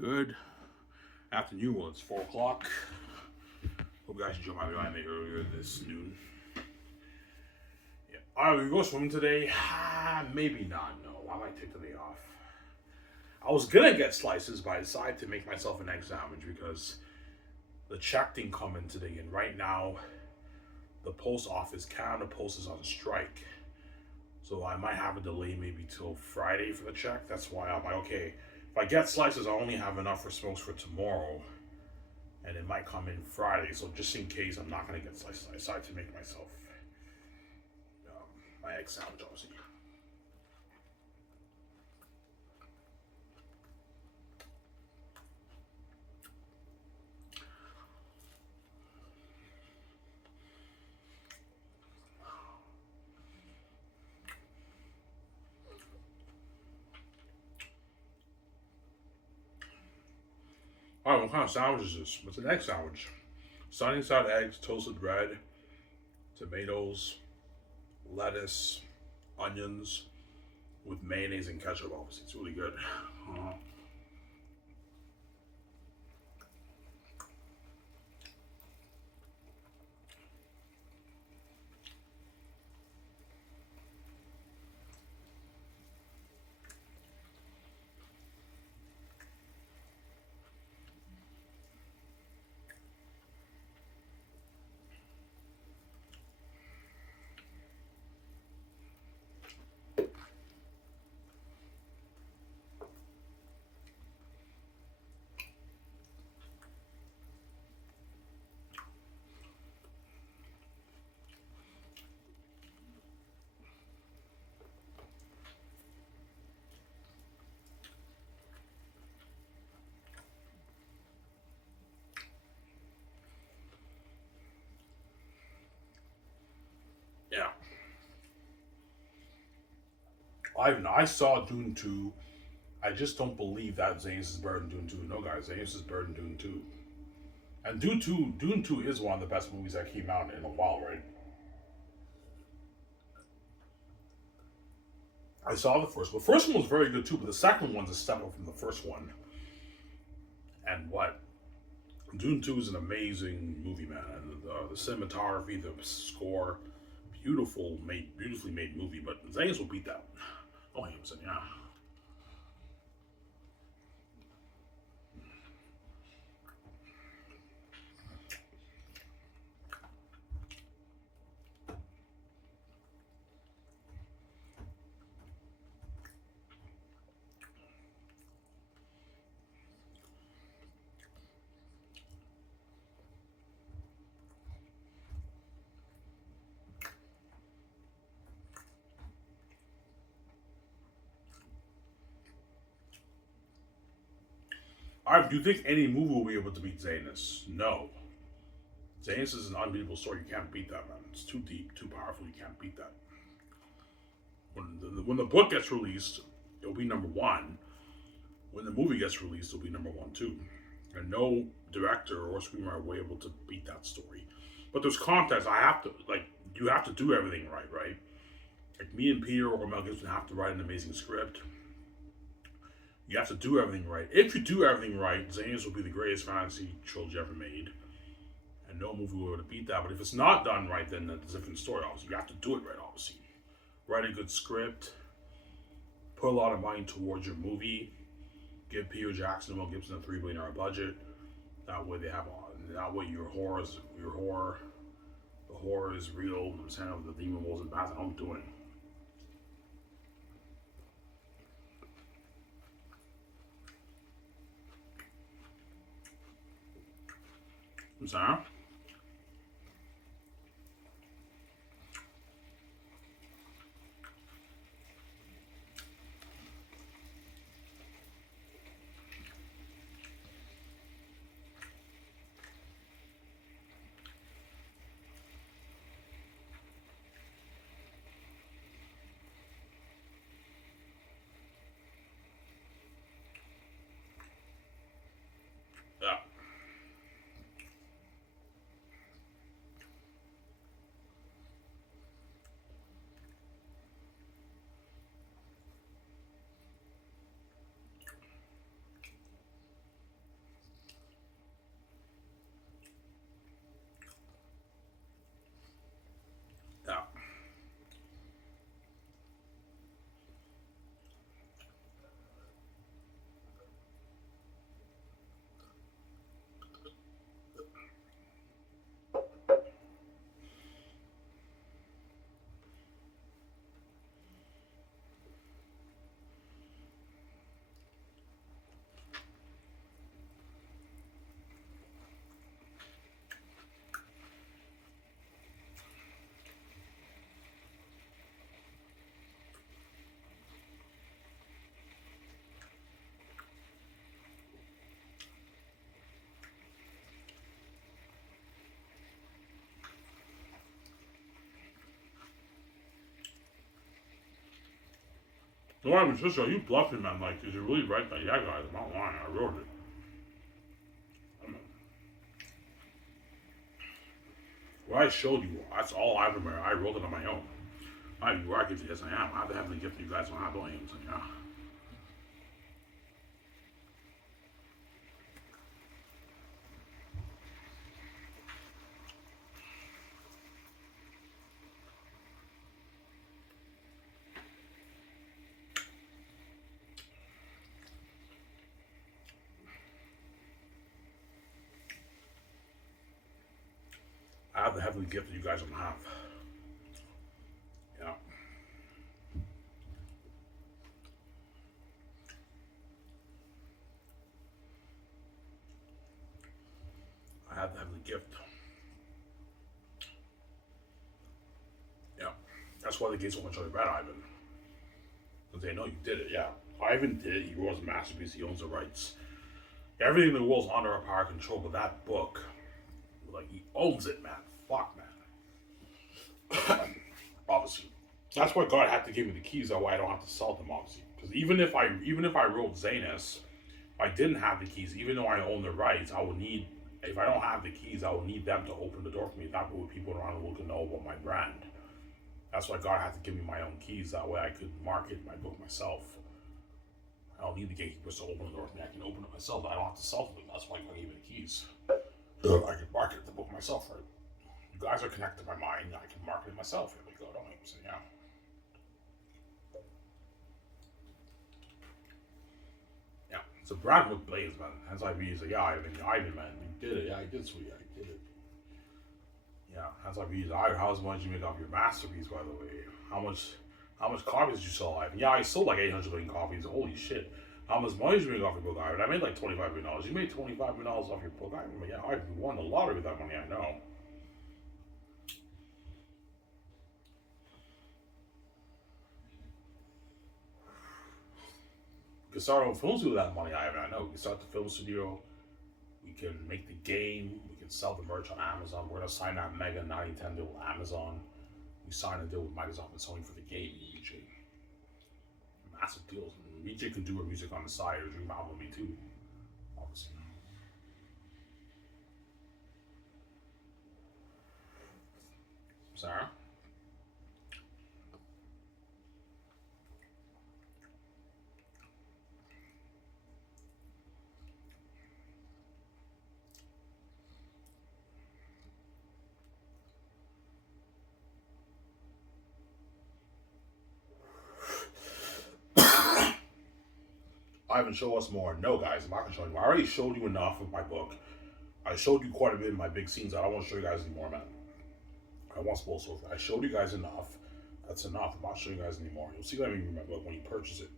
Good afternoon. Well, it's 4 o'clock. Hope you guys enjoyed my video I made earlier this noon. Yeah. Alright, we go swimming today? Maybe not. No, I might take today off. I was gonna get slices, but I decided to make myself an egg sandwich because the check didn't come in today, and right now the post office, Canada Post, is on strike. So I might have a delay maybe till Friday for the check. That's why I'm like, okay, if I get slices, I only have enough for smokes for tomorrow. And it might come in Friday. So just in case I'm not going to get slices, I decided to make myself my egg sandwich, obviously. Alright, what kind of sandwich is this? It's an egg sandwich. Sunny side eggs, toasted bread, tomatoes, lettuce, onions, with mayonnaise and ketchup, obviously. It's really good. Yeah. I saw Dune 2. I just don't believe that Xanus is better than Dune 2. No, guys, Xanus is better than Dune 2. And Dune 2 is one of the best movies that came out in a while, right? I saw the first one. The first one was very good too, but the second one's a step up from the first one. And what? Dune 2 is an amazing movie, man. And the cinematography, the score, beautifully made movie. But Xanus will beat that. Oh, Hamilton, yeah. All right, do you think any movie will be able to beat Xanus? No. Xanus is an unbeatable story. You can't beat that, man. It's too deep, too powerful. You can't beat that. When the book gets released, it'll be number one. When the movie gets released, it'll be number one too. And no director or screenwriter will be able to beat that story. But there's context. You have to do everything right, right? Like me and Peter or Mel Gibson have to write an amazing script. You have to do everything right. If you do everything right, Xanus will be the greatest fantasy trilogy ever made. And no movie will be able to beat that. But if it's not done right, then it's a different story, obviously. You have to do it right, obviously. Write a good script. Put a lot of money towards your movie. Give Peter Jackson and Mel Gibson a $3 billion budget. That way that way the horror is real. I'm saying the demon wasn't bad. I'm doing it. I'm sorry. Yeah. No, I was just you bluffing, man. Like, did you really write that? Yeah, guys, I'm not lying. I wrote it. What I showed you, that's all I remember. I wrote it on my own. I be where I get to yes, I am. I have the gift you guys don't have, don't you? So, yeah. I have the heavenly gift that you guys don't have. Yeah. I have the heavenly gift. Yeah. That's why the gates won't show you bad, Ivan. Because they know you did it, yeah. Ivan did it. He wrote a masterpiece. He owns the rights. Everything in the world's under our power control, but that book, like, he owns it, man. Fuck, man. Obviously. That's why God had to give me the keys. That way I don't have to sell them, obviously. Because even if I wrote Xanus, if I didn't have the keys, even though I own the rights, I would need. If I don't have the keys, I would need them to open the door for me. That way, people around the world can know about my brand. That's why God had to give me my own keys. That way, I could market my book myself. I don't need the gatekeepers to open the door for me. I can open it myself. I don't have to sell them. That's why God gave me the keys. I can market the book myself, right? You guys are connected to my mind. I can market it myself. Here we go, don't we? So, yeah. Yeah. So Brad with Blaze, man. That's why he's like, yeah, Ivan, man. You did it. Yeah, I did, sweetie. I did it. Yeah. That's why he's like, how much did you make off your masterpiece, by the way? How much copies did you sell, Ivan? Yeah, I sold like 800 million copies. Holy shit. How much money did you make off your book, Ivan? I made like $25 million. You made $25 million off your book, Ivan. Yeah, I won the lottery with that money, I know. We can start our own film studio with that money, Ivan. I know. We can start the film studio. We can make the game. We can sell the merch on Amazon. We're going to sign that mega 90-10 deal with Amazon. We signed a deal with Microsoft and Sony for the game, VJ. Massive deals. VJ can do her music on the side or dream album with me too, obviously. Sarah? Ivan, show us more. No, guys, I'm not going to show you more. I already showed you enough of my book. I showed you quite a bit in my big scenes. I don't want to show you guys anymore, man. I want spoil so I showed you guys enough. That's enough. I'm not showing you guys anymore. You'll see that in my book when you purchase it.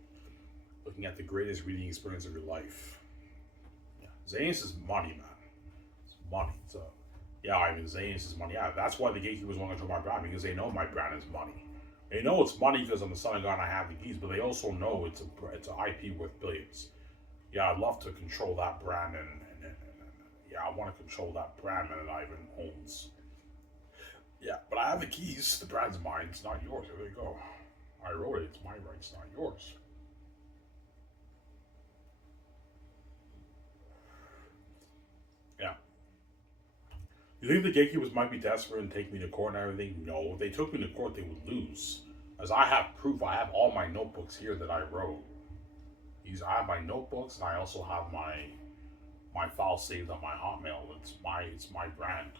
Looking at the greatest reading experience of your life. Yeah. Xanus is money, man. It's money. So, yeah, Ivan, Xanus is money. Yeah, that's why the gatekeepers want to control my brand, because they know my brand is money. They know it's money because I'm the son of God and I have the keys, but they also know it's an IP worth billions. Yeah, I'd love to control that brand, and yeah, I want to control that brand that Ivan owns. Yeah, but I have the keys. The brand's mine. It's not yours. There you go. I wrote it. It's my right. It's not yours. Yeah. You think the gatekeepers might be desperate and take me to court and everything? No. If they took me to court, they would lose. As I have proof. I have all my notebooks here that I wrote. I have my notebooks, and I also have my file saved on my Hotmail. It's my brand.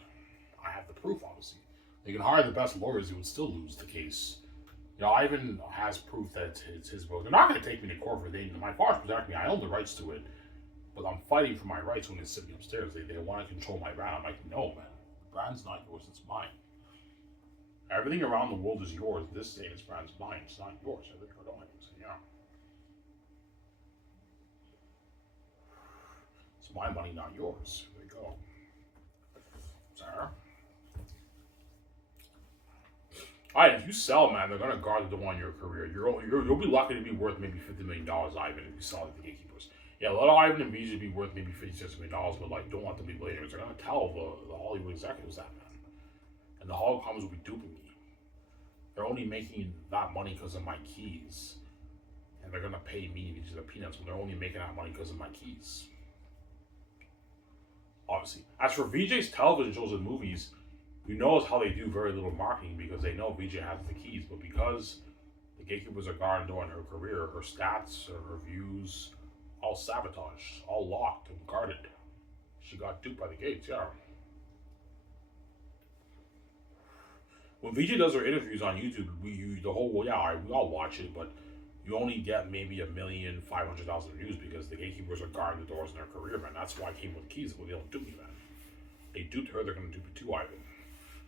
I have the proof, obviously. They can hire the best lawyers, they would still lose the case. You know, Ivan has proof that it's his book. They're not going to take me to court for anything. My father's protecting me. I own the rights to it, but I'm fighting for my rights when they sit me upstairs. They want to control my brand. I'm like, no, man. The brand's not yours. It's mine. Everything around the world is yours. This brand's mine. It's not yours. Everything I don't like. So, yeah. It's my money, not yours. There you go. Sarah? Alright, if you sell, man, they're gonna guard the door on your career. You'll be lucky to be worth maybe $50 million, Ivan, if you sell it to the gatekeepers. Yeah, let Ivan and VJ be worth maybe $56 million, but like, don't want them to be billionaires. They're gonna tell the Hollywood executives that, man. And the Holocoms will be duping me. They're only making that money because of my keys. and they're gonna pay me these are the peanuts when they're only making that money because of my keys. Obviously, as for VJ's television shows and movies, you notice how they do very little marketing because they know VJ has the keys, but because the gatekeepers are guarded during her career, her stats, her views, all sabotaged, all locked and guarded. She got duped by the gates, yeah. When VJ does her interviews on YouTube, we all watch it, but you only get maybe 1,500,000 views because the gatekeepers are guarding the doors in their career, man. That's why I came with the keys. Well, they don't dupe me, man. They duped her, they're gonna dupe you too, Ivan.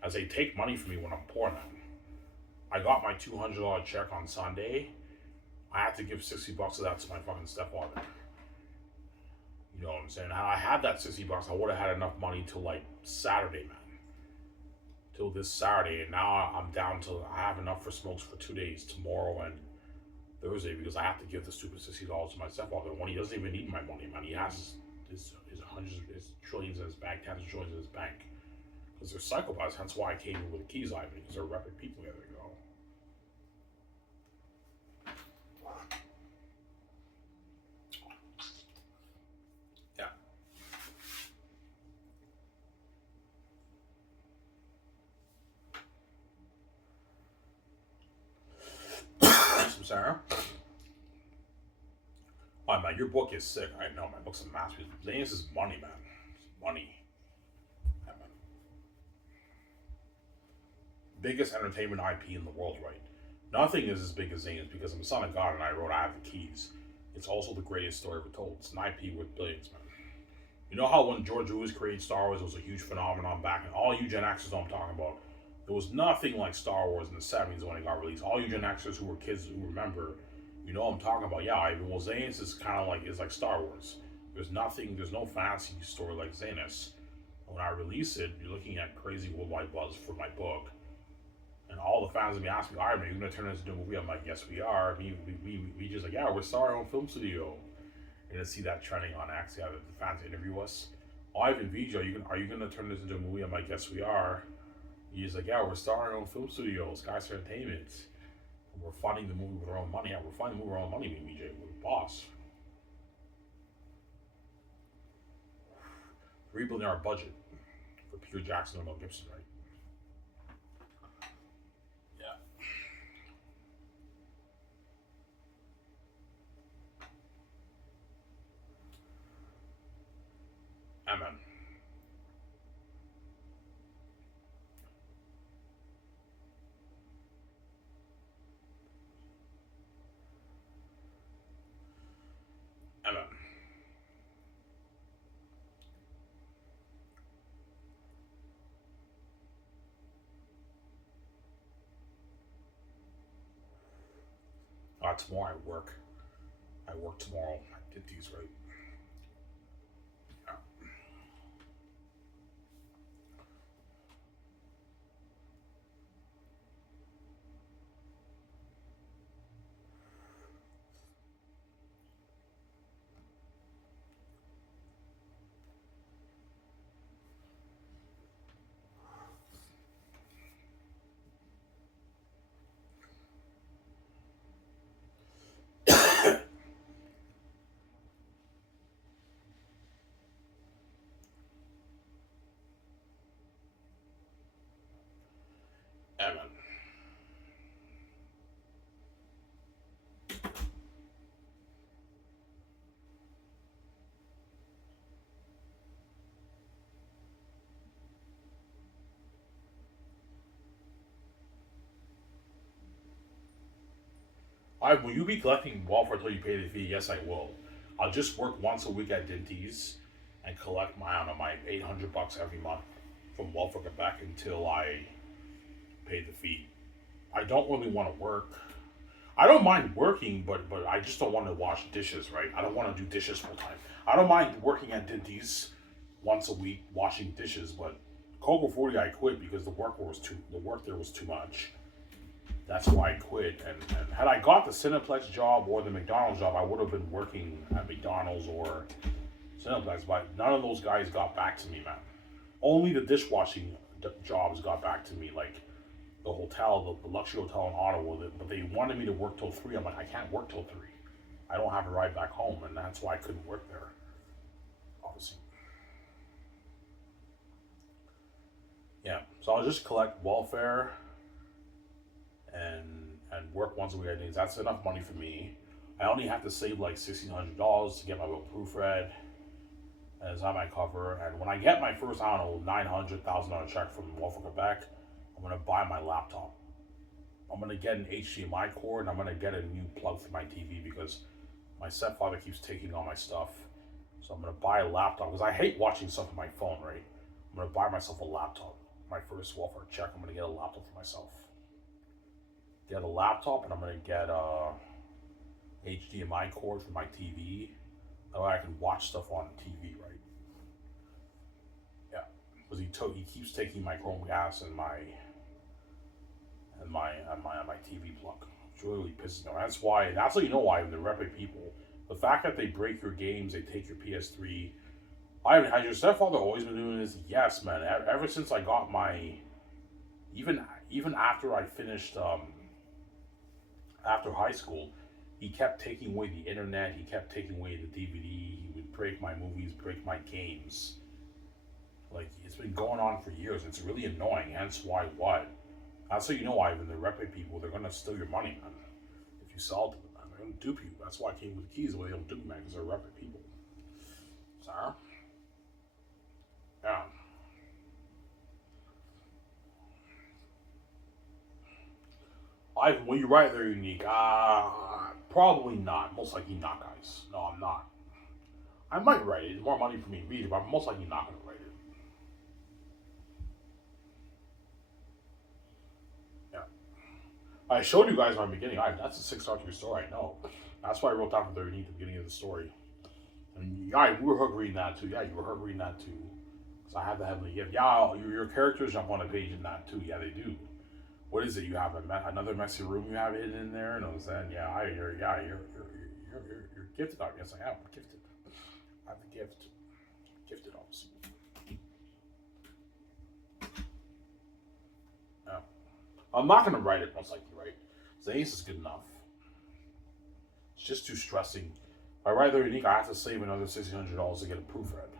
As they take money from me when I'm poor, man. I got my $200 check on Sunday. I had to give $60 of that to my fucking stepfather. You know what I'm saying? Had I had that $60, I would have had enough money till like Saturday, man. Till this Saturday, and now I'm down to I have enough for smokes for 2 days, tomorrow and Thursday, because I have to give the stupid $60 to my stepfather when he doesn't even need my money, man. He has his hundreds, his trillions in his bank, tens of trillions in his bank. Because they're psychopaths. Hence why I came in with the keys, Ivan, because they're repping people. There they go. Yeah. Some Sarah. Oh man, your book is sick. I know, my book's a masterpiece. Xanus is money, man. It's money. Yeah, man. Biggest entertainment IP in the world, right? Nothing is as big as Xanus because I'm the son of God and I wrote I Have the Keys. It's also the greatest story ever told. It's an IP with billions, man. You know how when George Lucas created Star Wars, it was a huge phenomenon back in all you Gen Xers know I'm talking about. There was nothing like Star Wars in the 70s when it got released. All you Gen Xers who were kids who remember, you know what I'm talking about. Yeah, Ivan. Well, Xanus is kind of like Star Wars. There's no fancy story like Xanus. When I release it, you're looking at crazy worldwide buzz for my book. And all the fans of me ask me, all right, man, you're going to turn this into a movie? I'm like, yes, we are. We just like, yeah, we're starting our own film studio. You're going to see that trending on X. Yeah, the fans interview us. Oh, Ivan, VJ, are you going to turn this into a movie? I'm like, yes, we are. He's like, yeah, we're starting our own film studio, Skies Entertainment. We're funding the movie with our own money. Yeah, we're funding the movie with our own money, VJ. We're the boss. Rebuilding our budget for Peter Jackson and Mel Gibson, right? Amen. Amen. Tomorrow I work. I work tomorrow. I did these right. Amen. Will you be collecting welfare until you pay the fee? Yes, I will. I'll just work once a week at Dinty's and collect my $800 every month from welfare Quebec until I pay the fee. I don't really want to work. I don't mind working, but I just don't want to wash dishes, right? I don't want to do dishes full time. I don't mind working at Dinty's once a week washing dishes, but Coco 40 I quit because the work there was too much. That's why I quit. And had I got the Cineplex job or the McDonald's job, I would have been working at McDonald's or Cineplex. But none of those guys got back to me, man. Only the dishwashing jobs got back to me, like the hotel, the luxury hotel in Ottawa. But they wanted me to work till 3. I'm like, I can't work till 3. I don't have a ride back home, and that's why I couldn't work there, obviously. Yeah, so I'll just collect welfare and work once a week. I think that's enough money for me. I only have to save like $1,600 to get my book proofread, and it's on my cover. And when I get my first, I don't know, $900,000 check from Welfare Quebec, I'm gonna buy my laptop. I'm gonna get an HDMI cord, and I'm gonna get a new plug for my TV because my stepfather keeps taking all my stuff. So I'm gonna buy a laptop because I hate watching stuff on my phone. Right? I'm gonna buy myself a laptop. My first welfare check, I'm gonna get a laptop for myself. Get a laptop, and I'm gonna get a HDMI cord for my TV. That way I can watch stuff on TV, right? Yeah, because he keeps taking my Chromecast and my TV plug. Which really pisses me off. That's how you know why when they're repping people. The fact that they break your games, they take your PS3. Has your stepfather always been doing this? Yes, man. Ever since I got my, even after I finished after high school, he kept taking away the internet. He kept taking away the DVD. He would break my movies, break my games. Like, it's been going on for years. It's really annoying. Hence why what? That's how you know why when they're repping people, they're gonna steal your money, man. If you sell to them, man, they're gonna dupe you. That's why I came with the keys. The way they don't dupe, man, because they're repping people. Sorry. Yeah. When you write they're unique, probably not. Most likely not, guys. No, I'm not. I might write it. It's more money for me to read it, but I'm most likely not going to write it. Yeah. I showed you guys in the beginning. That's a 6-star to your story, I know. That's why I wrote down for they're unique at the beginning of the story. And yeah, you were hooked reading that too. Yeah, you were hooked reading that too. Because I have the heavenly gift. Yeah, your characters jump on a page in that too. Yeah, they do. What is it? You have another messy room you have hidden in there, and I was saying, you're gifted. Yes, I am gifted. I have the gift. Gifted, obviously. Yeah. I'm not gonna write it most likely, right? The ace is good enough. It's just too stressing. If I write they're unique, I have to save another $1,600 to get a proofread.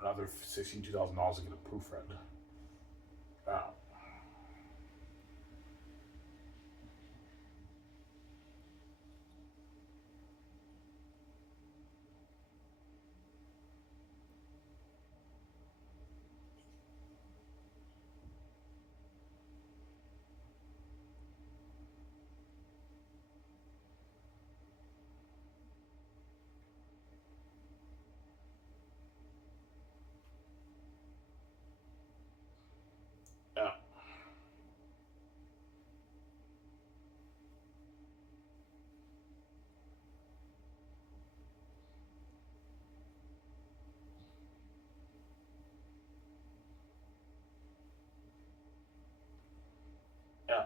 Another $2,000 to get a proofread. Yeah. Yeah. Yeah.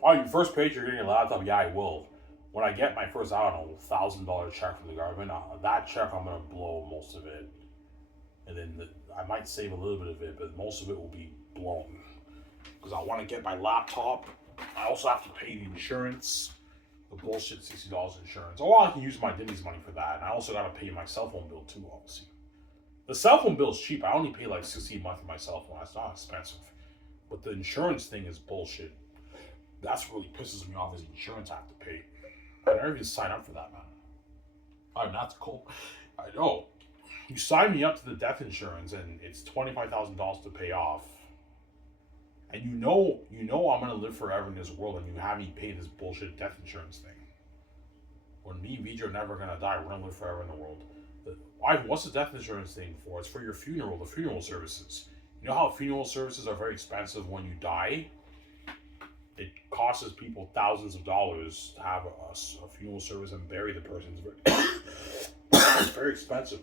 Oh, your first page, you're getting a laptop. Yeah, I will. When I get my first, I don't know, $1,000 check from the government, that check I'm gonna blow most of it, and then I might save a little bit of it, but most of it will be blown because I want to get my laptop. I also have to pay the insurance, the bullshit $60 insurance. Oh, I can use my Disney's money for that, and I also gotta pay my cell phone bill too, obviously. The cell phone bill is cheap. I only pay like $60 a month for my cell phone. That's not expensive, but the insurance thing is bullshit. That's what really pisses me off is insurance I have to pay. I never even sign up for that, man. I'm not cool. I know. You sign me up to the death insurance and it's $25,000 to pay off. And you know I'm gonna live forever in this world and you have me pay this bullshit death insurance thing. When me and VJ are never gonna die, we're gonna live forever in the world. What's the death insurance thing for? It's for your funeral, the funeral services. You know how funeral services are very expensive when you die? It costs people thousands of dollars to have a funeral service and bury the person. It's very expensive.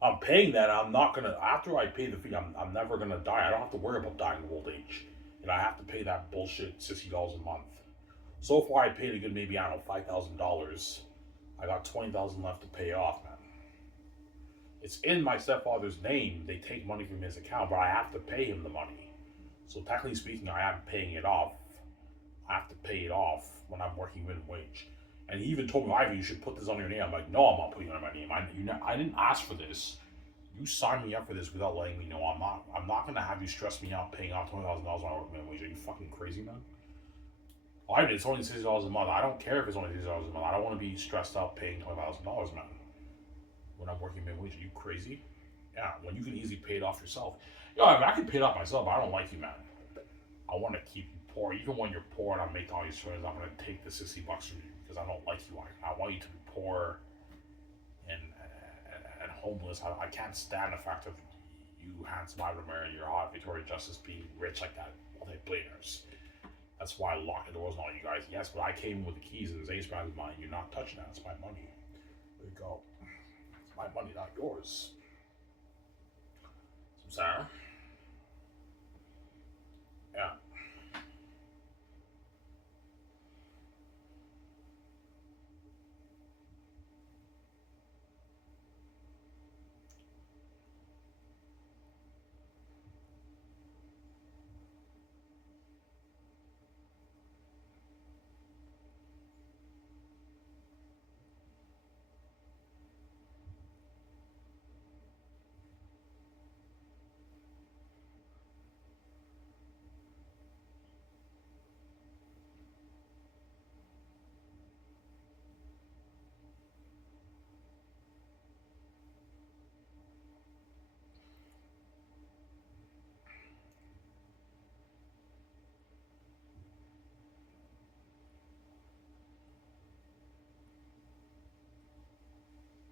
I'm paying that. I'm not gonna. After I pay the fee, I'm never gonna die. I don't have to worry about dying of old age. and I have to pay that bullshit $60 a month. So far, I paid a good maybe, I don't know, $5,000. I got 20,000 left to pay off, man. It's in my stepfather's name. They take money from his account, but I have to pay him the money. So technically speaking, I am paying it off. I have to pay it off when I'm working minimum wage. And he even told me, Ivy, you should put this on your name. I'm like, no, I'm not putting it on my name. I didn't ask for this. You signed me up for this without letting me know. I'm not gonna have you stress me out paying off $20,000 when I work minimum wage. Are you fucking crazy, man? Ivy, it's only $60 a month. I don't care if it's only $60 a month. I don't want to be stressed out paying $20,000, man. When I'm working minimum wage, are you crazy? Yeah, when you can easily pay it off yourself. Yo, I can pay it off myself, but I don't like you, man. I want to keep you poor. Even when you're poor and I'm making all these friends, I'm going to take the $60 from you because I don't like you. I want you to be poor and homeless. I can't stand the fact of you handsome Ivan Mary and your hot Victoria Justice being rich like that. Multi-billionaires. That's why I locked the doors on all you guys. Yes, but I came with the keys and the Xanus Masterpiece is mine. You're not touching that. It's my money. There you go. It's my money, not yours. So, Sarah? Yeah.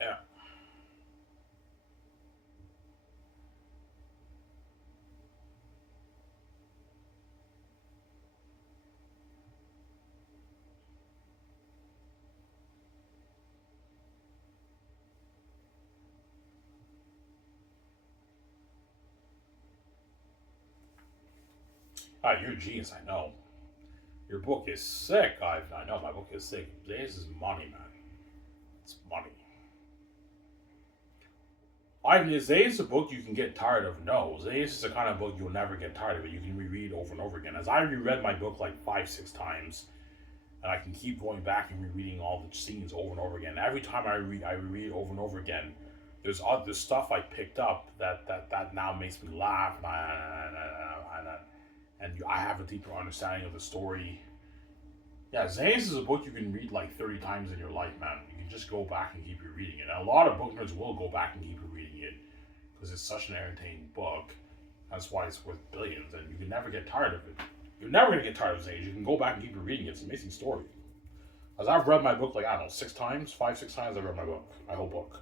Yeah. Ah, you're a genius, I know. Your book is sick. I know my book is sick. This is money, man. It's money. Ivan, is Zayas a book you can get tired of? No. Zayas is the kind of book you'll never get tired of it. You can reread over and over again. As I reread my book like 5, 6 times, and I can keep going back and rereading all the scenes over and over again. Every time I reread over and over again. There's stuff I picked up that now makes me laugh, and I have a deeper understanding of the story. Yeah, Xanus is a book you can read like 30 times in your life, man. You can just go back and keep rereading it. And a lot of book nerds will go back and keep rereading it because it's such an entertaining book. That's why it's worth billions, and you can never get tired of it. You're never going to get tired of Xanus. You can go back and keep rereading it. It's an amazing story. As I've read my book like, I don't know, 6 times, 5, 6 times I've read my book, my whole book.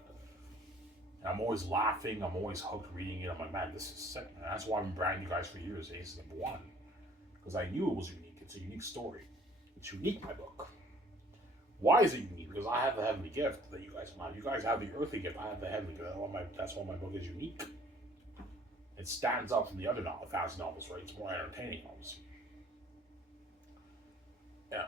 And I'm always laughing, I'm always hooked reading it. I'm like, man, this is sick, man. That's why I've been bragging you guys for years. Xanus is #1. Because I knew it was unique. It's a unique story. It's unique, my book. Why is it unique? Because I have the heavenly gift that you guys don't have. You guys have the earthly gift. I have the heavenly gift. That's why my book is unique. It stands out from the other fantasy novels, right? It's more entertaining, obviously. Yeah.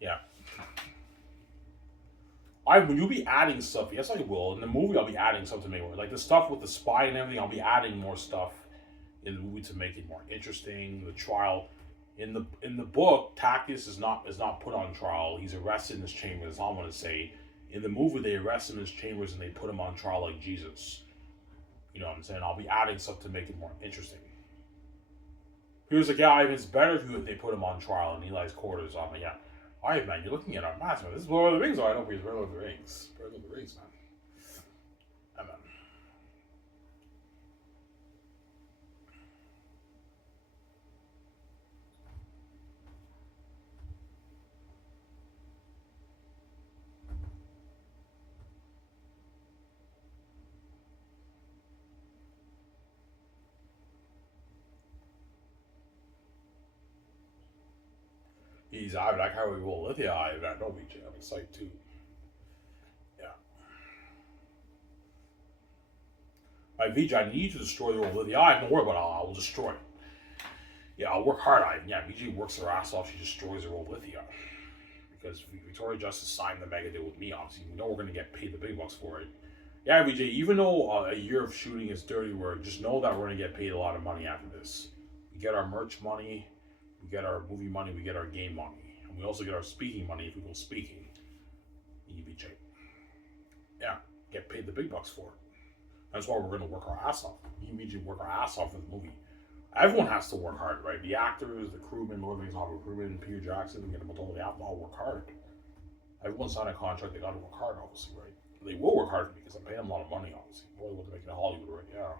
Yeah. Will you be adding stuff? Yes, I will. In the movie, I'll be adding stuff to make it. Like the stuff with the spy and everything, I'll be adding more stuff in the movie to make it more interesting. The trial. In the book, Tactius is not put on trial. He's arrested in his chambers. That's all I'm gonna say. In the movie, they arrest him in his chambers and they put him on trial like Jesus. You know what I'm saying? I'll be adding stuff to make it more interesting. He was like, yeah, Ivan, it's better if they put him on trial in Eli's quarters. I'm like, yeah. Alright, man, you're looking at our maps, man. This is Lord of the Rings. Oh, I know he's Lord of the Rings. Lord of the Rings, man. Yeah, man. VG's out. I can't really roll Lithia. I know VG. I'm excited too. Yeah. By VG, I need to destroy the old Lithia. I have no worry about it. I will destroy it. Yeah, I'll work hard. VG works her ass off. She destroys her old Lithia. Because Victoria Justice signed the mega deal with me, obviously. We know we're going to get paid the big bucks for it. Yeah, VJ, even though a year of shooting is dirty work, just know that we're going to get paid a lot of money after this. We get our merch money, we get our movie money, we get our game money. And we also get our speaking money if we go speaking. VJ. Yeah, get paid the big bucks for it. That's why we're going to work our ass off. VJ work our ass off for the movie. Everyone has to work hard, right? The actors, the crewmen, Lord Rings Harbor crewmen, Peter Jackson, they have to all work hard. Everyone signed a contract, they got to work hard, obviously, right? They will work hard for me because I'm paying them a lot of money, obviously. More than what they're making in Hollywood right now.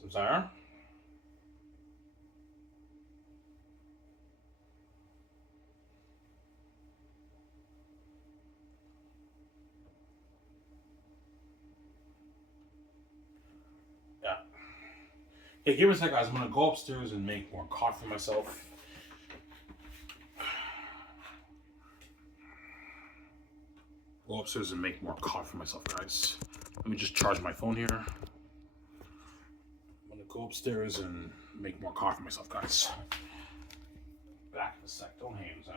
So, Sarah? Yeah. Hey, give me a sec, guys. I'm going to go upstairs and make more coffee for myself. Go upstairs and make more coffee for myself, guys. Let me just charge my phone here. I'm going to go upstairs and make more coffee for myself, guys. Back in a sec. Don't hang, son.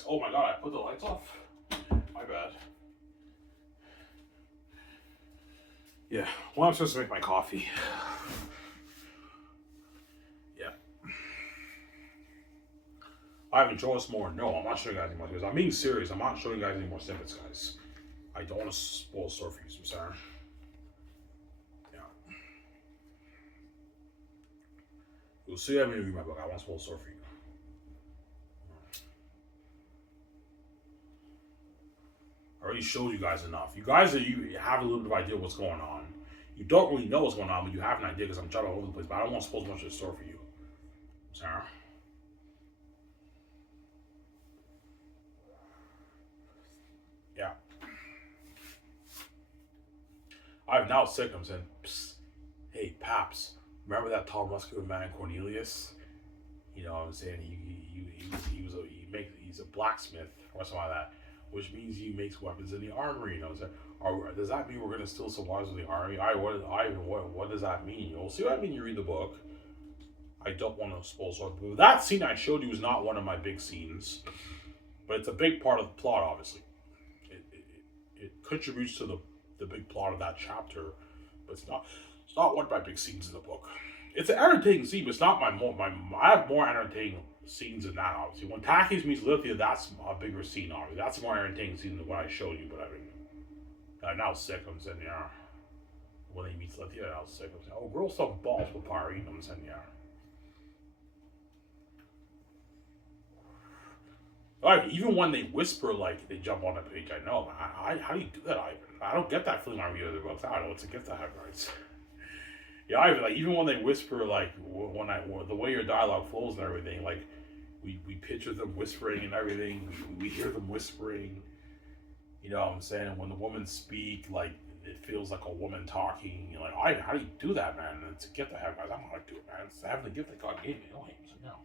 lights. Oh my god, I put the lights off. My bad. Yeah, well, I'm supposed to make my coffee. Yeah. I haven't shown us more. No, I'm not showing you guys any more snippets. I'm being serious. I'm not showing you guys any more snippets, guys. I don't want to spoil the story for you, I'm sorry. Yeah. You'll see how many read my book. I want to spoil the story for you. I already showed you guys enough. You guys you have a little bit of idea what's going on. You don't really know what's going on, but you have an idea because I'm jumping all over the place. But I don't want to spoil much of the story for you, Sarah. Yeah. I've now sick him saying, psst, hey, Paps, remember that tall muscular man Cornelius? You know what I'm saying? He's a blacksmith or something like that, which means he makes weapons in the armory. You know what I'm saying? Or does that mean we're gonna steal supplies from the army? What does that mean? You'll see what I mean. You read the book. I don't want to spoil something. That scene I showed you is not one of my big scenes, but it's a big part of the plot. Obviously, it contributes to the big plot of that chapter, but it's not one of my big scenes in the book. It's an entertaining scene, but it's not I have more entertaining scenes than that. Obviously, when Takis meets Lithia, that's a bigger scene. Obviously, that's a more entertaining scene than what I showed you. But I mean. I'm now sick, I'm saying, yeah. When he meets Lithia, I was sick, I'm saying, oh, girls some balls with power, you know what I'm saying, yeah. Like, even when they whisper, like, they jump on the page, I know. How do you do that, Ivan? I don't get that feeling on reading other books. I don't know, it's a gift I have, right? Yeah, Ivan, like, even when they whisper, like, the way your dialogue flows and everything, like, we picture them whispering and everything, we hear them whispering. You know what I'm saying? When the women speak, like, it feels like a woman talking. You're like, Ivan, how do you do that, man? And it's a gift I have, guys. I'm not going to do it, man. It's having the gift that God gave me. No.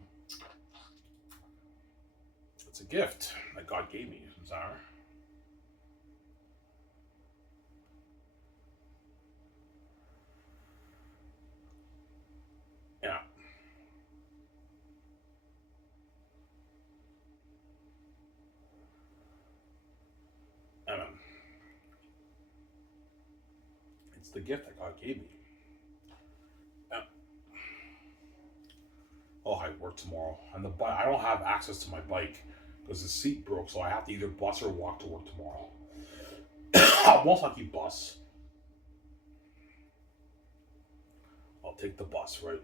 It's a gift that God gave me, Sarah. Yeah. Amen. It's the gift that God gave me. Yeah. Oh, I work tomorrow. And I don't have access to my bike because the seat broke, so I have to either bus or walk to work tomorrow. Most likely bus. I'll take the bus, right?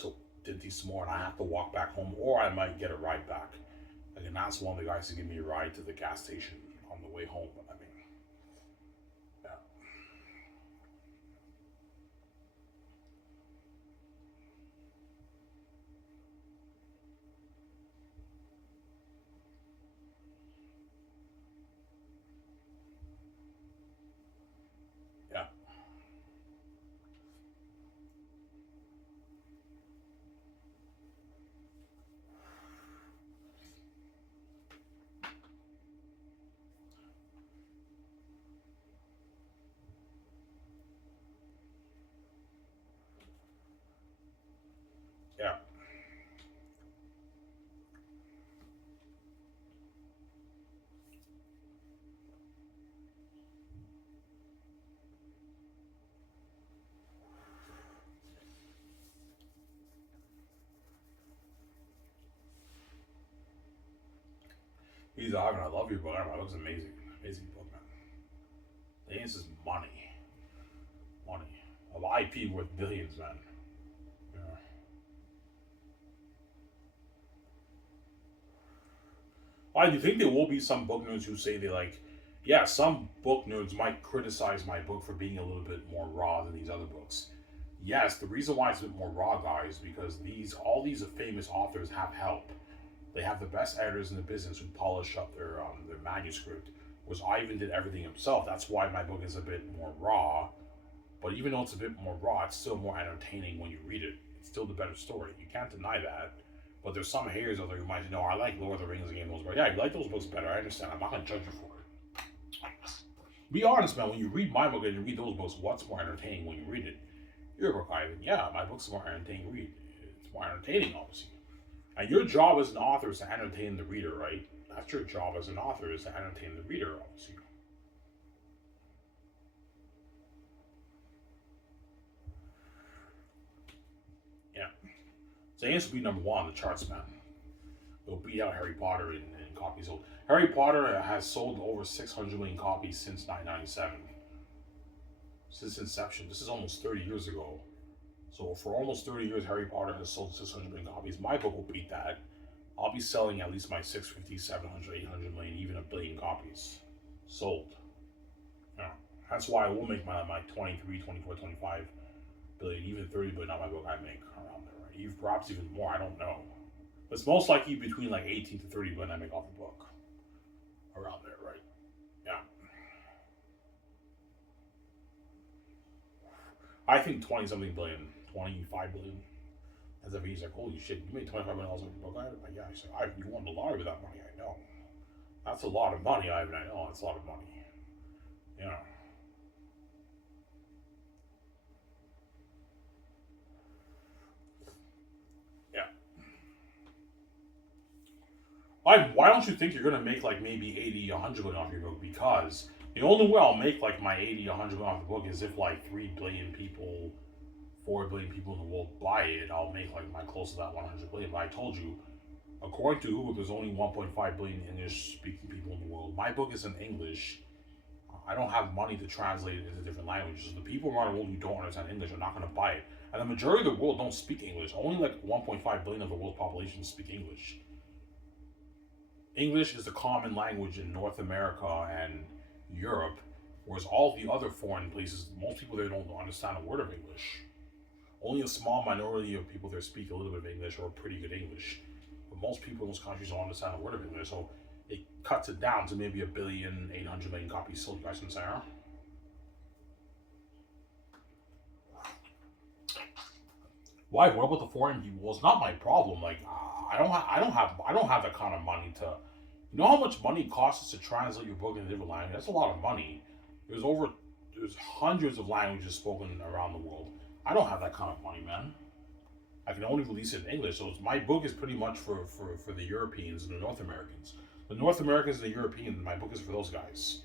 To Dinty tomorrow, and I have to walk back home, or I might get a ride back. I can ask one of the guys to give me a ride to the gas station on the way home. But I mean, yeah. Yeah. Yeah. He's Ivan, I love your book. My book's amazing. Amazing book, man. The answer is money. Money. Of IP worth billions, man. Yeah. I do think there will be some book nerds who say they like, yeah, some book nerds might criticize my book for being a little bit more raw than these other books. Yes, the reason why it's a bit more raw, guys, because all these famous authors have help. They have the best editors in the business who polish up their manuscript, whereas Ivan did everything himself. That's why my book is a bit more raw. But even though it's a bit more raw, it's still more entertaining when you read it. It's still the better story. You can't deny that. But there's some haters out there who might say, no, I like Lord of the Rings and Game of Thrones. But yeah, you like those books better. I understand. I'm not going to judge you for it. Be honest, man. When you read my book and you read those books, what's more entertaining when you read it? Your book, Ivan. Yeah, my book's more entertaining to read. It's more entertaining, obviously. And your job as an author is to entertain the reader, right? That's your job as an author, is to entertain the reader, obviously. Yeah. Xanus will be number one on the charts, man. It'll beat out Harry Potter in copies sold. Harry Potter has sold over 600 million copies since 1997. Since inception. This is almost 30 years ago. So for almost 30 years, Harry Potter has sold 600 million copies. My book will beat that. I'll be selling at least my 650, 700, 800 million, even a billion copies sold. Yeah. That's why I will make my 23, 24, 25 billion, even 30 billion on my book I make around there, right? Even, perhaps even more, I don't know. But it's most likely between like 18 to 30 billion I make off the book. Around there, right? Yeah. I think 20 something billion, 25 billion. As if he's like, holy shit, you made $25 million off your book. Like, yeah, I said, you won the lottery with that money, I know. That's a lot of money, I know, it's a lot of money. Yeah. Yeah. Why don't you think you're gonna make like maybe 80, 100 million off your book? Because the only way I'll make like my 80, 100 million off the book is if like 3 billion people, 4 billion people in the world buy it. I'll make like my close to that 100 billion. But I told you, according to Google, there's only 1.5 billion English-speaking people in the world. My book is in English. I don't have money to translate it into different languages. The people around the world who don't understand English are not going to buy it. And the majority of the world don't speak English. Only like 1.5 billion of the world's population speak English. English is the common language in North America and Europe, whereas all the other foreign places, most people there don't understand a word of English. Only a small minority of people there speak a little bit of English or pretty good English. But most people in those countries don't understand a word of English, so it cuts it down to maybe 1,800,000,000 copies sold. You guys understand? Huh? Why? What about the foreign people? Well, it's not my problem. Like, I don't have that kind of money to. You know how much money it costs us to translate your book into different languages? That's a lot of money. There's hundreds of languages spoken around the world. I don't have that kind of money, man. I can only release it in English. So my book is pretty much for the Europeans and the North Americans. The North Americans and the Europeans, my book is for those guys.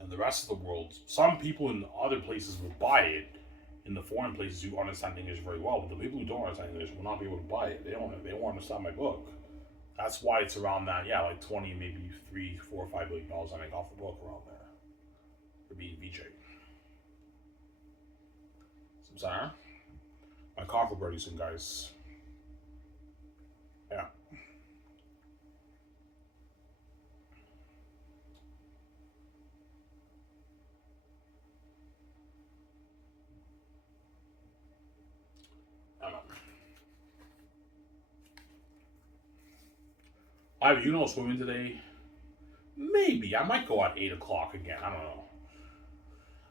And the rest of the world, some people in other places will buy it in the foreign places who understand English very well. But the people who don't understand English will not be able to buy it. They won't understand my book. That's why it's around that, yeah, like 20, maybe $3, $4, $5 billion I make off the book around there. For being VJ. Sorry? My coffee pretty soon, guys. Yeah. You know swimming today? Maybe. I might go at 8 o'clock again. I don't know.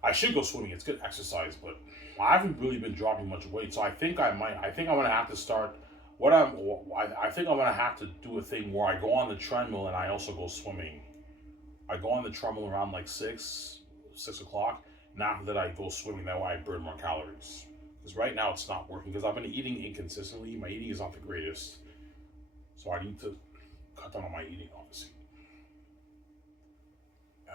I should go swimming. It's good exercise, but I haven't really been dropping much weight, so I think I might. I think I'm gonna have to start. I think I'm gonna have to do a thing where I go on the treadmill and I also go swimming. I go on the treadmill around like 6 o'clock, and after that I go swimming. That way I burn more calories. Because right now it's not working. Because I've been eating inconsistently. My eating is not the greatest, so I need to cut down on my eating, obviously. Yeah.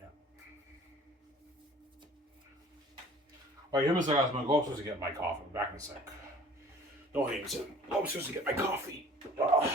Yeah. Alright, give me a second. I'm going to go upstairs to get my coffee. I'm back in a sec. No, Hameson. Go upstairs to get my coffee. Ugh.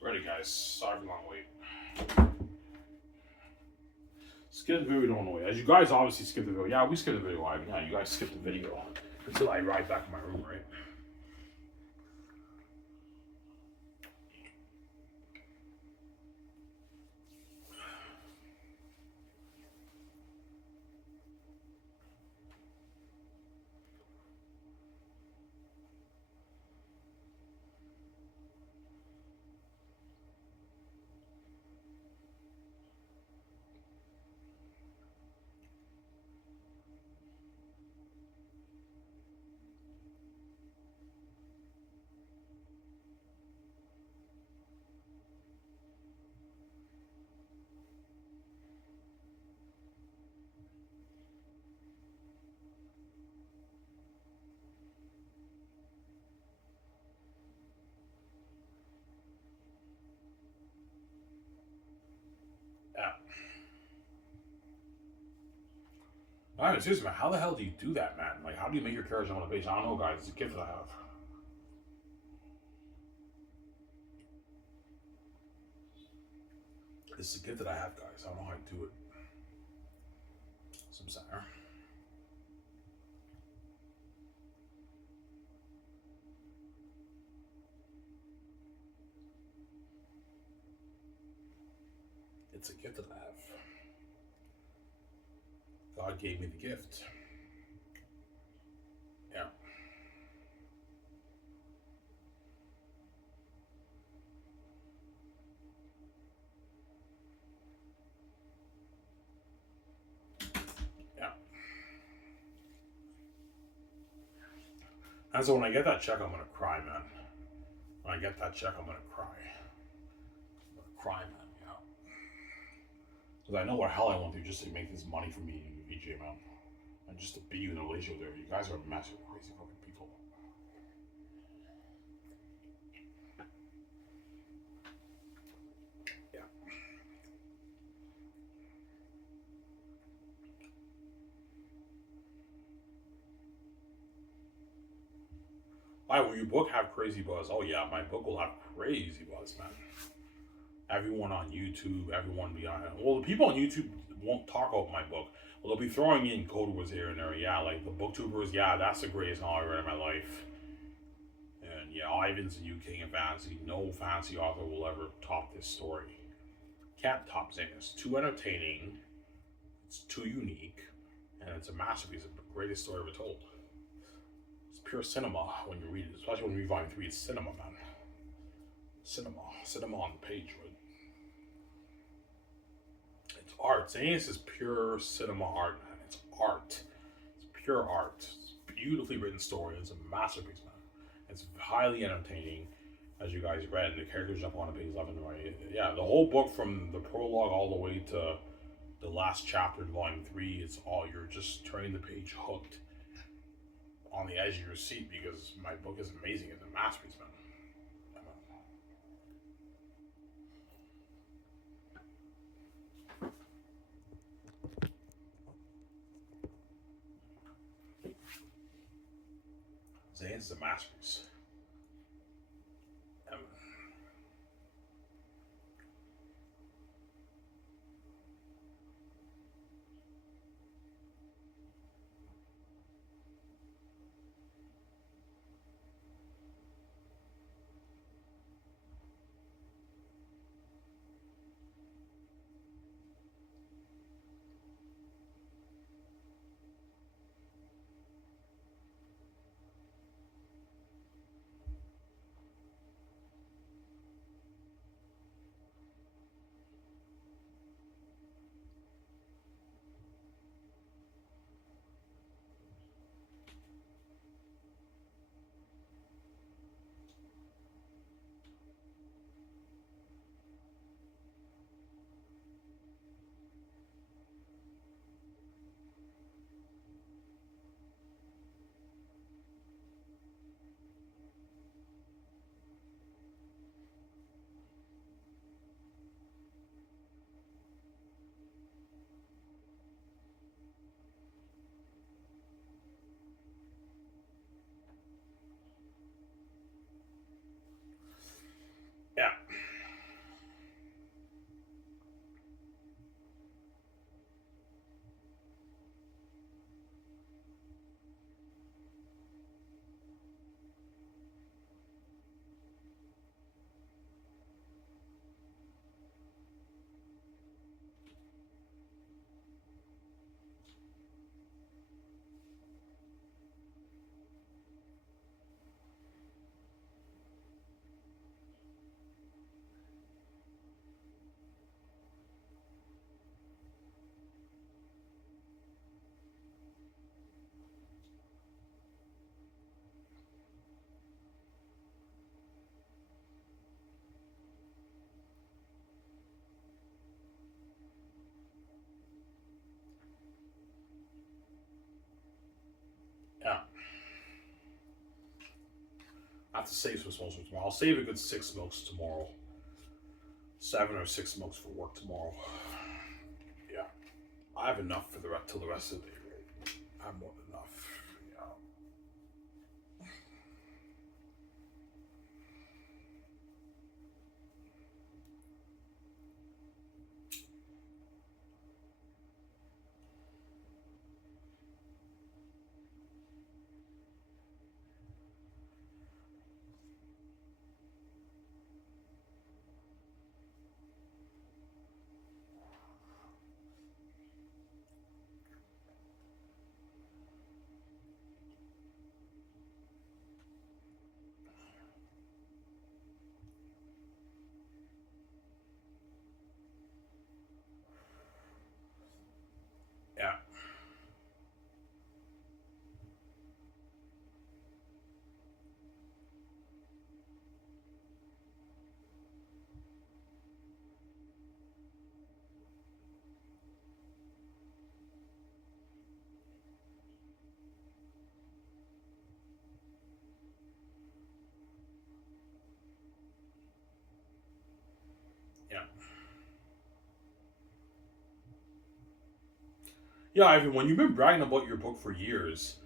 Ready, guys. Sorry for the long wait. Skip the video, don't know. As you guys obviously skipped the video. Yeah, we skipped the video live. Yeah, you guys skipped the video until I ride back to my room, right? Yeah. I mean, seriously, man, how the hell do you do that, man? Like, how do you make your character on the base? I don't know, guys. It's a gift that I have. It's a gift that I have, guys. I don't know how to do it. Some center. It's a gift that I have. God gave me the gift. Yeah. Yeah. And so when I get that check, I'm gonna cry, man. When I get that check, I'm gonna cry. I'm gonna cry, man. Yeah. Because I know what hell I went through just to make this money for me, VJ, man. And just to be in a relationship there. You guys are massive, crazy fucking people. Yeah. Why will your book have crazy buzz? Oh yeah, my book will have crazy buzz, man. Everyone on YouTube, everyone beyond. Well, the people on YouTube won't talk about my book. Well, they'll be throwing in code words here and there. Yeah, like the booktubers. Yeah, that's the greatest novel I read in my life. And yeah, Ivan's the new king of fantasy. No fantasy author will ever top this story. Can't top Xanus. Too entertaining, it's too unique, and it's a masterpiece. It's the greatest story ever told. It's pure cinema when you read it, especially when you read Volume 3. It's cinema, man. Cinema. Cinema on the page, right? It's art. Xanus is pure cinema art, man. It's art. It's pure art. It's a beautifully written story. It's a masterpiece, man. It's highly entertaining, as you guys read, and the characters jump on to page 11, right? Yeah, the whole book from the prologue all the way to the last chapter in Volume 3, it's all, you're just turning the page hooked on the edge of your seat because my book is amazing. It's a masterpiece, man. Xanus is a masterpiece. Yeah. Yeah. I have to save some smokes for tomorrow. I'll save a good 6 smokes tomorrow. 7 or 6 smokes for work tomorrow. Yeah. I have enough for till the rest of the day. Right? I have more than enough. Yeah. Yeah. Yeah, Ivan, when you've been bragging about your book for years,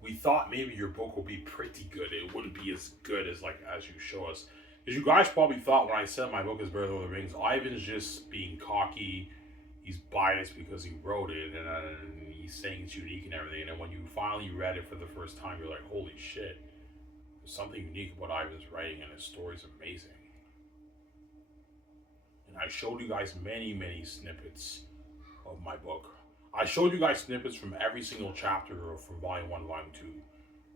we thought maybe your book will be pretty good. It wouldn't be as good as as you show us. Because you guys probably thought when I said my book is better than Lord of the Rings, Ivan's just being cocky. He's biased because he wrote it, and he's saying it's unique and everything. And then when you finally read it for the first time, you're like, holy shit. There's something unique about Ivan's writing, and his story's amazing. And I showed you guys many, many snippets of my book. I showed you guys snippets from every single chapter from volume 1 to volume 2.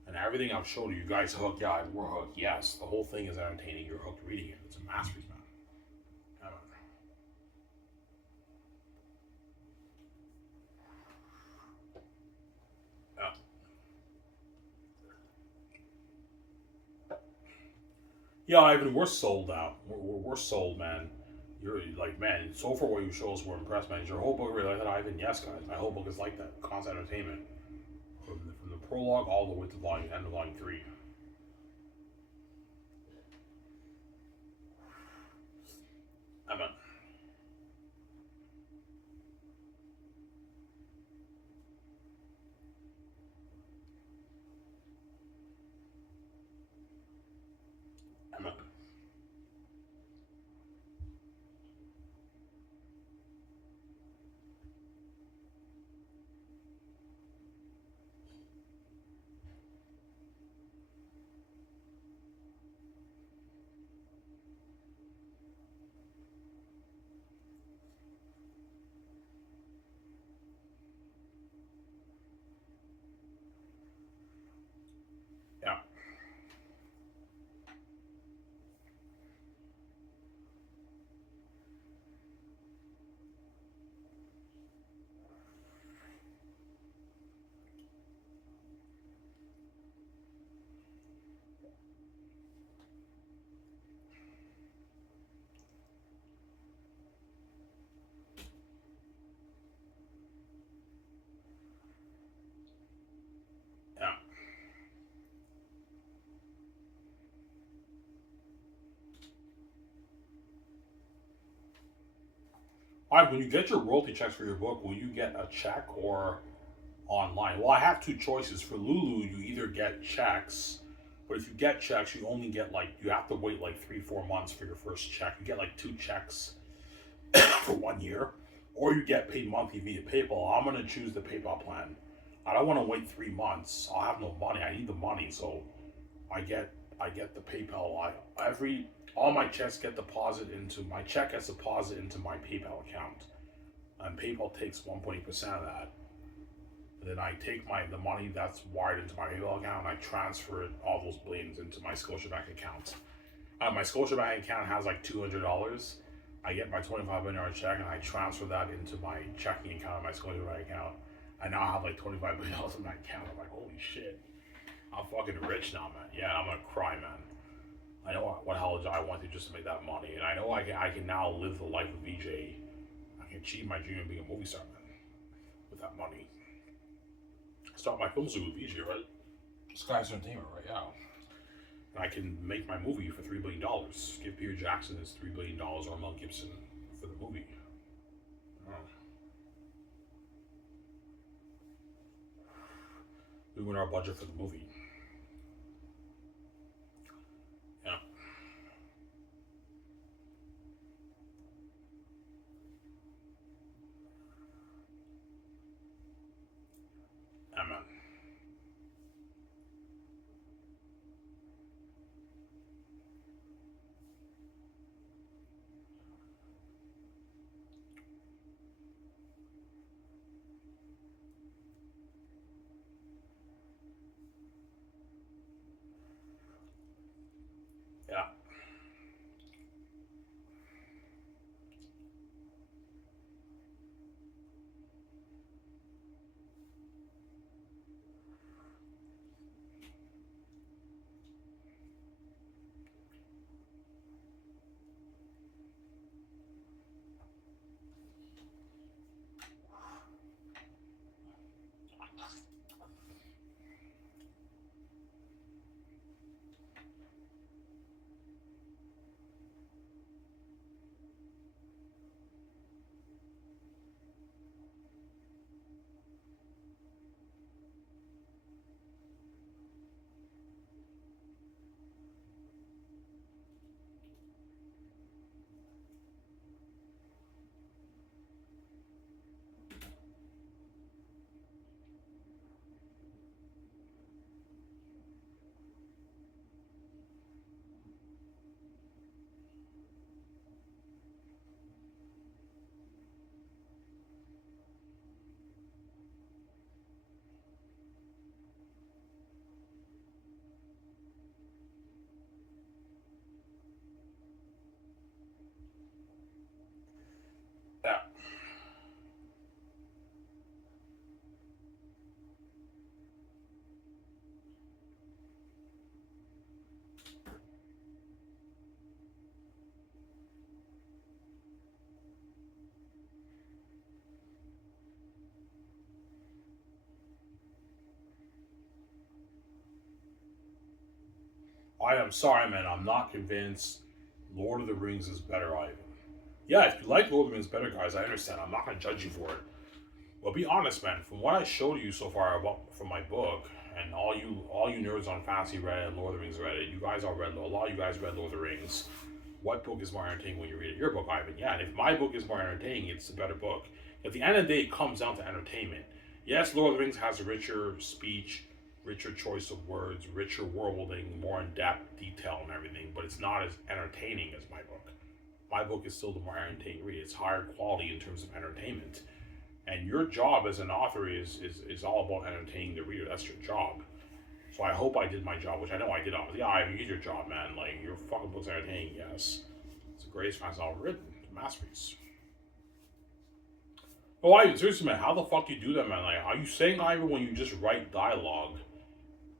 And everything I've shown you, you guys hooked. Yeah, we're hooked. Yes, the whole thing is entertaining. You're hooked reading it. It's a masterpiece, man. Yeah. Yeah, Ivan, we're sold out. We're sold, man. You're like, man, so far what you show us, we're impressed, man. Is your whole book really like that, Ivan? Yes, guys. My whole book is like that. Constant entertainment. From the prologue all the way to volume end of volume 3. Amen. Amen. Yeah. Yeah. Ivan, when you get your royalty checks for your book, will you get a check or online? Well, I have two choices. For Lulu, you either get checks, but if you get checks, you only get like, you have to wait like 3, 4 months for your first check. You get like 2 checks for 1 year, or you get paid monthly via PayPal. I'm gonna choose the PayPal plan. I don't want to wait 3 months. I'll have no money. I need the money, so I get I get the PayPal. Every all my checks get deposited into my check gets deposited into my PayPal account, and PayPal takes 1.8% of that. And then I take the money that's wired into my PayPal account and I transfer all those billions into my Scotiabank account. My Scotiabank account has like $200. I get my $25 million check and I transfer that into my checking account, my Scotiabank account. I now have like $25 million in that account. I'm like, holy shit, I'm fucking rich now, man. Yeah, I'm gonna cry, man. I know what hell I went through just to make that money, and I know I can now live the life of VJ. I can achieve my dream of being a movie star, man, with that money. Start my film studio with VJ, right? Sky's Entertainment, right? Yeah. And I can make my movie for $3 billion. Give Peter Jackson his $3 billion or Mel Gibson for the movie. Oh. We win our budget for the movie. Yeah. Amen. Yeah. I'm sorry, man. I'm not convinced Lord of the Rings is better, Ivan. Yeah, if you like Lord of the Rings better, guys, I understand. I'm not going to judge you for it. But be honest, man. From what I showed you so far from my book, and all you nerds on fantasy read it, Lord of the Rings read it. You guys all read a lot of you guys read Lord of the Rings. What book is more entertaining when you read it? Your book, Ivan. Yeah, and if my book is more entertaining, it's a better book. At the end of the day, it comes down to entertainment. Yes, Lord of the Rings has a richer speech, richer choice of words, richer worlding, more in-depth detail and everything, but it's not as entertaining as my book. My book is still the more entertaining read. It's higher quality in terms of entertainment. And your job as an author is all about entertaining the reader. That's your job. So I hope I did my job, which I know I did. Obviously, yeah, I did your job, man. Like, your fucking book's entertaining, yes. It's the greatest fantasy novel written. It's a masterpiece. Oh, Ivan, seriously, man, how the fuck do you do that, man? Like, are you saying, Ivan, when you just write dialogue,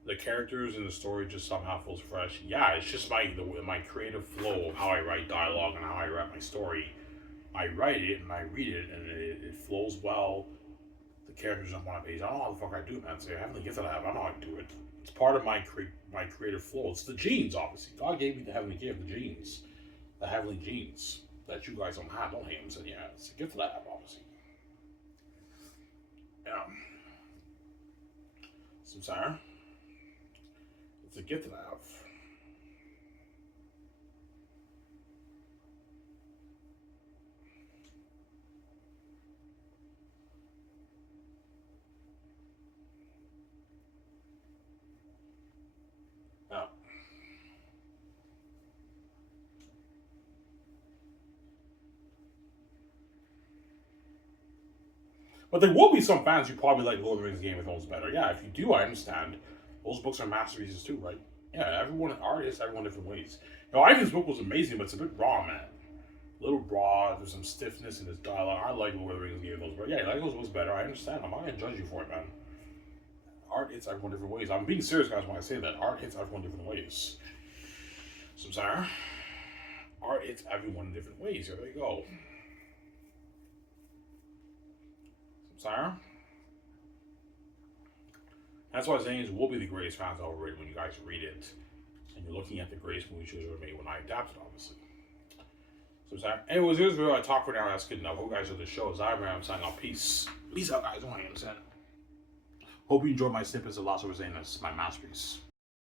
the characters and the story just somehow feels fresh? Yeah, it's just my creative flow of how I write dialogue and how I write my story. I write it and I read it and it flows well. The characters jump on a page. I don't know how the fuck I do it, man. So I have the gift that I have. I don't know how to do it. It's part of my creative flow. It's the genes, obviously. God gave me the heavenly gift, the genes. The heavenly genes that you guys don't have. Don't hate him. So yeah, it's a gift that I have, obviously. Yeah. Samsara. It's a gift that I have. Yeah. But there will be some fans who probably like Lord of the Rings Game of Thrones better. Yeah, if you do, I understand. Those books are masterpieces too, right? Yeah, everyone, artists, everyone different ways. You know, Ivan's book was amazing, but it's a bit raw, man. A little raw, there's some stiffness in his dialogue. I like Lord of the Rings Game of Thrones, but yeah, I like those books better. I understand. I'm not going to judge you for it, man. Art hits everyone different ways. I'm being serious, guys, when I say that. Art hits everyone different ways. Samsara. Art hits everyone in different ways. Here they go. Samsara. That's why Xanus will be the greatest fans I'll read when you guys read it. And you're looking at the greatest movie shows ever made when I adapted, obviously. So, anyways, here's where I talk for now. That's good enough. Hope you guys are the show. As I'm signing off. Peace. Peace out, guys. I want you to understand. Hope you enjoyed my snippets of Lost of Xanus, my masterpiece.